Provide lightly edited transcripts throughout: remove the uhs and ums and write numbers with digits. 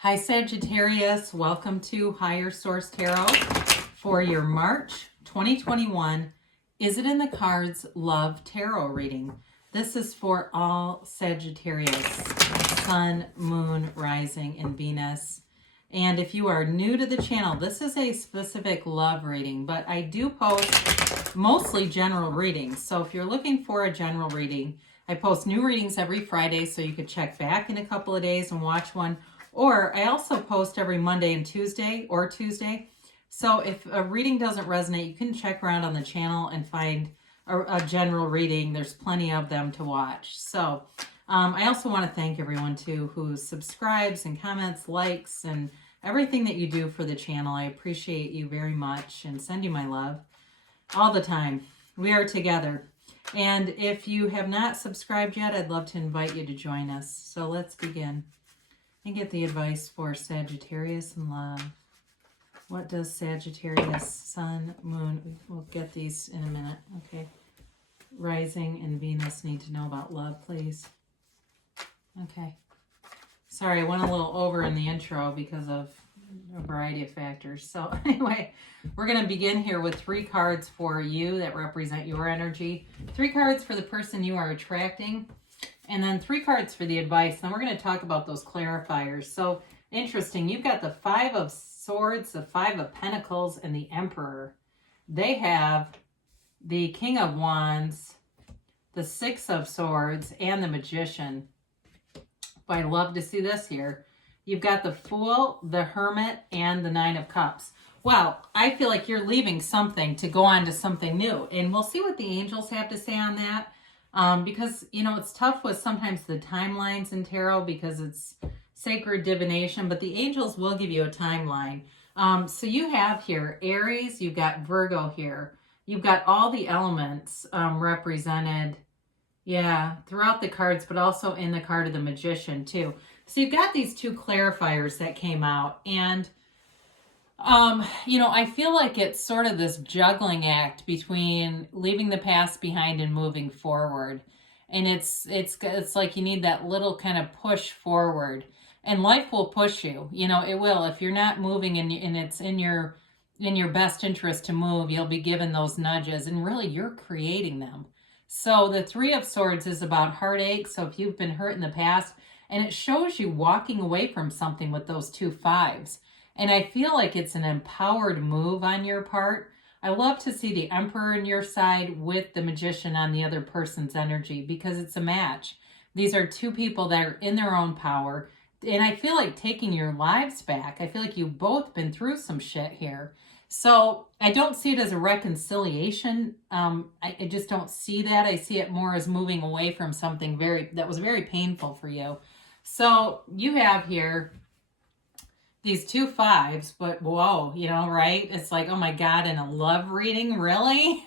Hi Sagittarius, welcome to Higher Source Tarot for your March 2021 Is It in the Cards Love Tarot reading. This is for all Sagittarius, Sun, Moon, Rising, and Venus. And if you are new to the channel, this is a specific love reading, but I do post mostly general readings. So if you're looking for a general reading, I post new readings every Friday, so you could check back in a couple of days and watch one. Or I also post every Monday and Tuesday or Tuesday. So if a reading doesn't resonate, you can check around on the channel and find a general reading. There's plenty of them to watch. So I also want to thank everyone too who subscribes and comments, likes, and everything that you do for the channel. I appreciate you very much and send you my love all the time. We are together. And if you have not subscribed yet, I'd love to invite you to join us. So let's begin and get the advice for Sagittarius and love. What does Sagittarius, Sun, Moon, we'll get these in a minute, okay? Rising and Venus need to know about love, please. Okay. Sorry, I went a little over in the intro because of a variety of factors. So anyway, we're going to begin here with 3 cards for you that represent your energy. 3 cards for the person you are attracting. And then 3 cards for the advice. Then we're going to talk about those clarifiers. So interesting. You've got the 5 of Swords, the 5 of Pentacles, and the Emperor. They have the King of Wands, the 6 of Swords, and the Magician. But I love to see this here. You've got the Fool, the Hermit, and the 9 of Cups. Well, I feel like you're leaving something to go on to something new. And we'll see what the angels have to say on that. Because, you know, it's tough with sometimes the timelines in tarot because it's sacred divination, but the angels will give you a timeline. So you have here Aries, you've got Virgo here. You've got all the elements represented, throughout the cards, but also in the card of the Magician too. So you've got these 2 clarifiers that came out, and you know, I feel like it's sort of this juggling act between leaving the past behind and moving forward. And it's like you need that little kind of push forward, and life will push you. You know, it will. If you're not moving and it's in your best interest to move, you'll be given those nudges, and really you're creating them. So the 3 of Swords is about heartache. So if you've been hurt in the past, and it shows you walking away from something with those 2 5s. And I feel like it's an empowered move on your part. I love to see the Emperor on your side with the Magician on the other person's energy, because it's a match. These are 2 people that are in their own power. And I feel like taking your lives back. I feel like you've both been through some shit here. So I don't see it as a reconciliation. I just don't see that. I see it more as moving away from something that was very painful for you. So you have here these 2 5s, but whoa, you know, right? It's like, oh my God, in a love reading, really?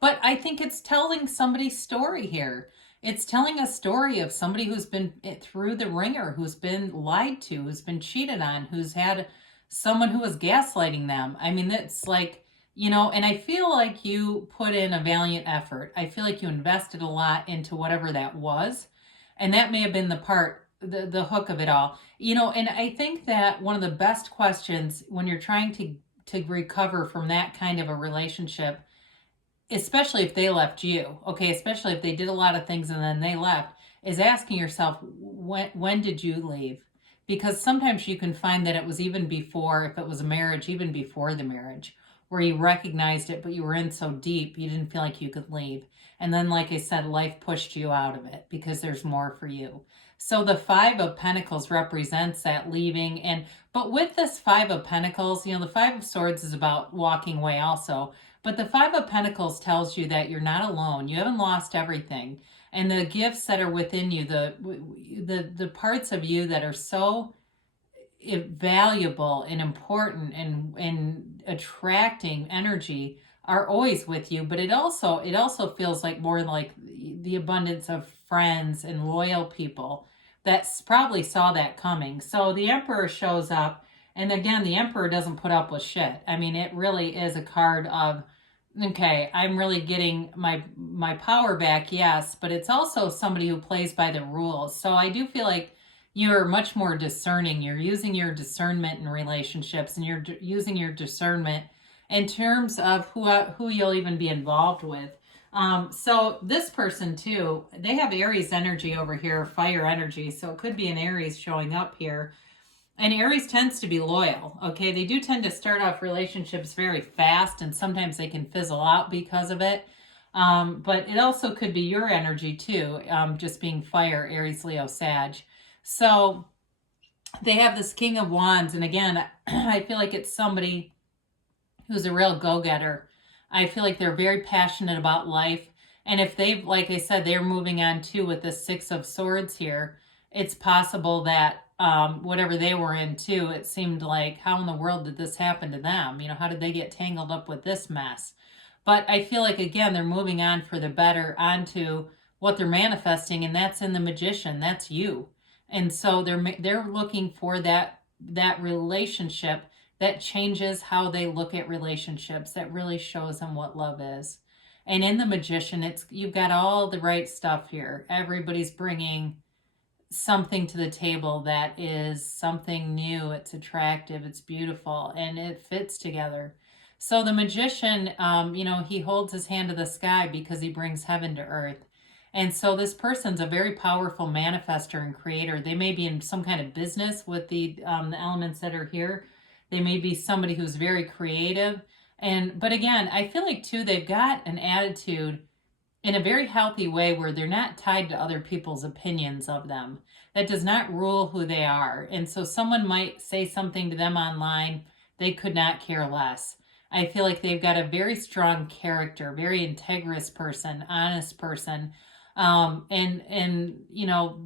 But I think it's telling somebody's story here. It's telling a story of somebody who's been through the ringer, who's been lied to, who's been cheated on, who's had someone who was gaslighting them. I mean, it's like, you know, and I feel like you put in a valiant effort. I feel like you invested a lot into whatever that was. And that may have been the hook of it all. You know, and I think that one of the best questions when you're trying to recover from that kind of a relationship, especially if they left you, okay, especially if they did a lot of things and then they left, is asking yourself, when did you leave? Because sometimes you can find that it was even before, if it was a marriage, even before the marriage, where you recognized it, but you were in so deep, you didn't feel like you could leave. And then, like I said, life pushed you out of it because there's more for you. So the 5 of Pentacles represents that leaving. But with this 5 of Pentacles, you know, the 5 of Swords is about walking away also. But the 5 of Pentacles tells you that you're not alone. You haven't lost everything. And the gifts that are within you, the parts of you that are so valuable and important and attracting energy are always with you. But it also feels like more like the abundance of friends and loyal people that probably saw that coming. So the Emperor shows up, and again, the Emperor doesn't put up with shit. I mean, it really is a card of, okay, I'm really getting my power back, yes, but it's also somebody who plays by the rules. So I do feel like you're much more discerning. You're using your discernment in relationships, and you're using your discernment in terms of who you'll even be involved with. So this person too, they have Aries energy over here, fire energy. So it could be an Aries showing up here. And Aries tends to be loyal, okay? They do tend to start off relationships very fast, and sometimes they can fizzle out because of it. But it also could be your energy too, just being fire, Aries, Leo, Sag. So they have this King of Wands, and again, I feel like it's somebody who's a real go-getter. I feel like they're very passionate about life. And if they've, like I said, they're moving on too with the Six of Swords here, it's possible that whatever they were in too, it seemed like, how in the world did this happen to them? You know, how did they get tangled up with this mess? But I feel like, again, they're moving on for the better, onto what they're manifesting, and that's in the Magician. That's you. And so they're looking for that relationship that changes how they look at relationships, that really shows them what love is. And in the Magician, you've got all the right stuff here. Everybody's bringing something to the table that is something new. It's attractive, it's beautiful, and it fits together. So the Magician, he holds his hand to the sky because he brings heaven to earth. And so this person's a very powerful manifester and creator. They may be in some kind of business with the elements that are here. They may be somebody who's very creative. But again, I feel like too, they've got an attitude in a very healthy way where they're not tied to other people's opinions of them. That does not rule who they are. And so someone might say something to them online, they could not care less. I feel like they've got a very strong character, very integrous person, honest person.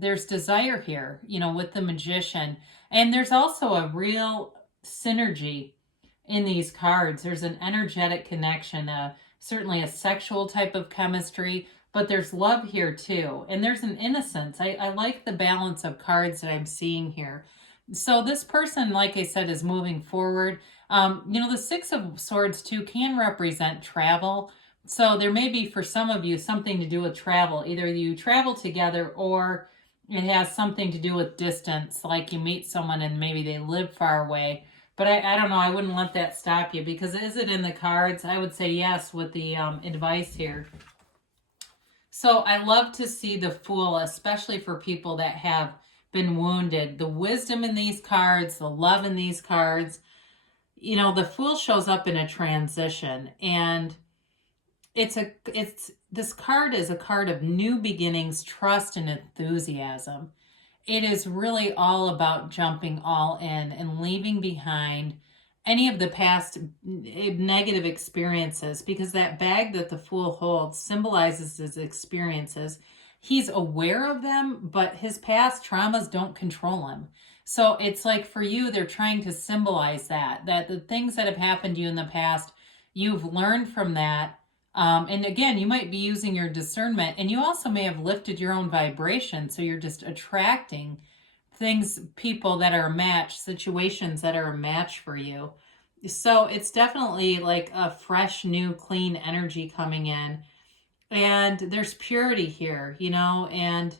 There's desire here, with the Magician. And there's also a real synergy in these cards. There's an energetic connection, certainly a sexual type of chemistry, but there's love here too. And there's an innocence. I like the balance of cards that I'm seeing here. So this person, like I said, is moving forward. The Six of Swords too can represent travel. So there may be, for some of you, something to do with travel. Either you travel together, or it has something to do with distance, like you meet someone and maybe they live far away. But I don't know, I wouldn't let that stop you, because is it in the cards? I would say yes with the advice here. So I love to see the Fool, especially for people that have been wounded. The wisdom in these cards, the love in these cards. The Fool shows up in a transition, and this card is a card of new beginnings, trust, and enthusiasm. It is really all about jumping all in and leaving behind any of the past negative experiences, because that bag that the Fool holds symbolizes his experiences. He's aware of them, but his past traumas don't control him. So it's like, for you, they're trying to symbolize that the things that have happened to you in the past, you've learned from that. And again, you might be using your discernment, and you also may have lifted your own vibration. So you're just attracting people that are a match, situations that are a match for you. So it's definitely like a fresh, new, clean energy coming in. And there's purity here, and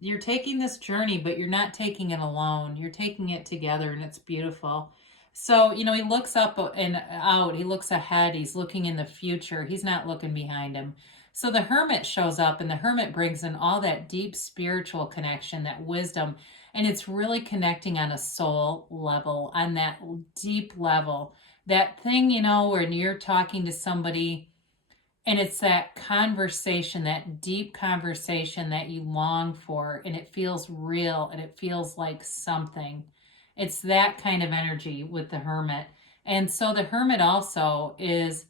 you're taking this journey, but you're not taking it alone. You're taking it together, and it's beautiful. So, he looks up and out. He looks ahead. He's looking in the future. He's not looking behind him. So the Hermit shows up, and the Hermit brings in all that deep spiritual connection, that wisdom. And it's really connecting on a soul level, on that deep level. That thing, when you're talking to somebody, and it's that conversation, that deep conversation that you long for, and it feels real, and it feels like something. It's that kind of energy with the Hermit. And so the Hermit also is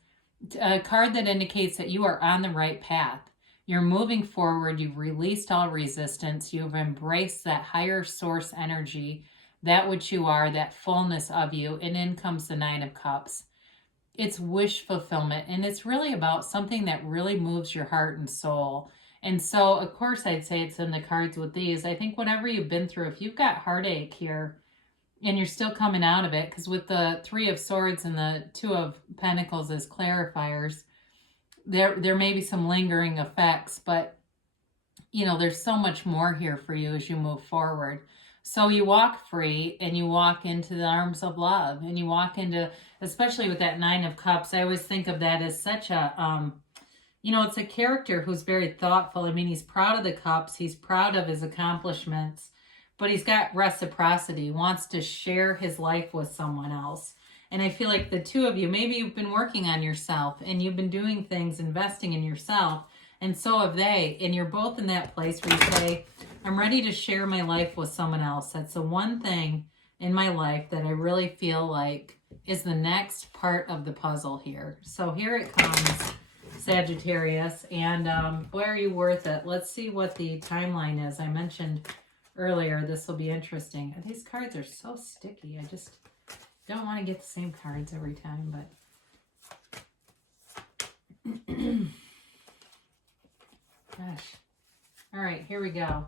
a card that indicates that you are on the right path. You're moving forward. You've released all resistance. You've embraced that higher source energy, that which you are, that fullness of you. And in comes the Nine of Cups. It's wish fulfillment, and it's really about something that really moves your heart and soul. And so, of course, I'd say it's in the cards with these. I think whatever you've been through, if you've got heartache here and you're still coming out of it, because with the Three of Swords and the Two of Pentacles as clarifiers, there may be some lingering effects, but you know, there's so much more here for you as you move forward. So you walk free and you walk into the arms of love, and you walk into, especially with that Nine of Cups, I always think of that as such a, you know, it's a character who's very thoughtful. I mean, he's proud of the cups, he's proud of his accomplishments, but he's got reciprocity, wants to share his life with someone else. And I feel like the two of you, maybe you've been working on yourself and you've been doing things, investing in yourself, and so have they. And you're both in that place where you say, I'm ready to share my life with someone else. That's the one thing in my life that I really feel like is the next part of the puzzle here. So here it comes, Sagittarius. And boy, are you worth it. Let's see what the timeline is. I mentioned earlier this will be interesting. These cards are so sticky. I just don't want to get the same cards every time, but gosh. All right, here we go.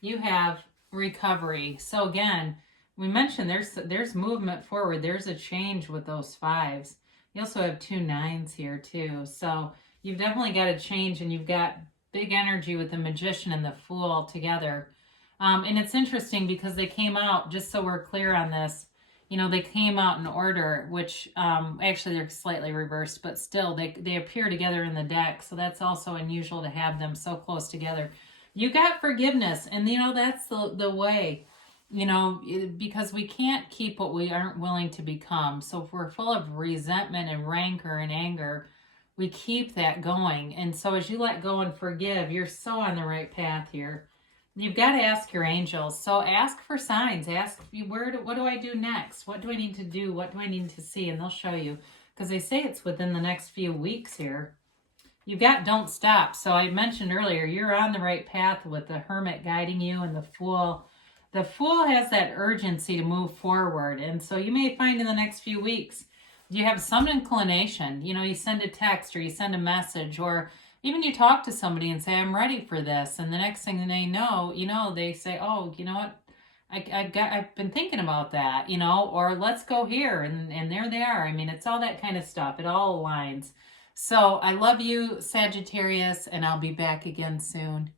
You have recovery. So again, we mentioned there's movement forward. There's a change with those fives. You also have 2 9s here too. So you've definitely got a change, and you've got big energy with the Magician and the Fool together. And it's interesting because they came out, just so we're clear on this, you know, they came out in order, which actually they're slightly reversed, but still they appear together in the deck. So that's also unusual to have them so close together. You got forgiveness, and you know, that's the way, you know, because we can't keep what we aren't willing to become. So if we're full of resentment and rancor and anger, we keep that going. And so as you let go and forgive, you're so on the right path here. You've got to ask your angels. So ask for signs. Ask, what do I do next? What do I need to do? What do I need to see? And they'll show you, because they say it's within the next few weeks here. You've got don't stop. So I mentioned earlier, you're on the right path with the Hermit guiding you, and the Fool. The Fool has that urgency to move forward. And so you may find in the next few weeks, you have some inclination. You know, you send a text or you send a message, or even you talk to somebody and say, I'm ready for this. And the next thing they know, you know, they say, oh, you know what? I've been thinking about that, you know, or let's go here. And there they are. I mean, it's all that kind of stuff. It all aligns. So I love you, Sagittarius, and I'll be back again soon.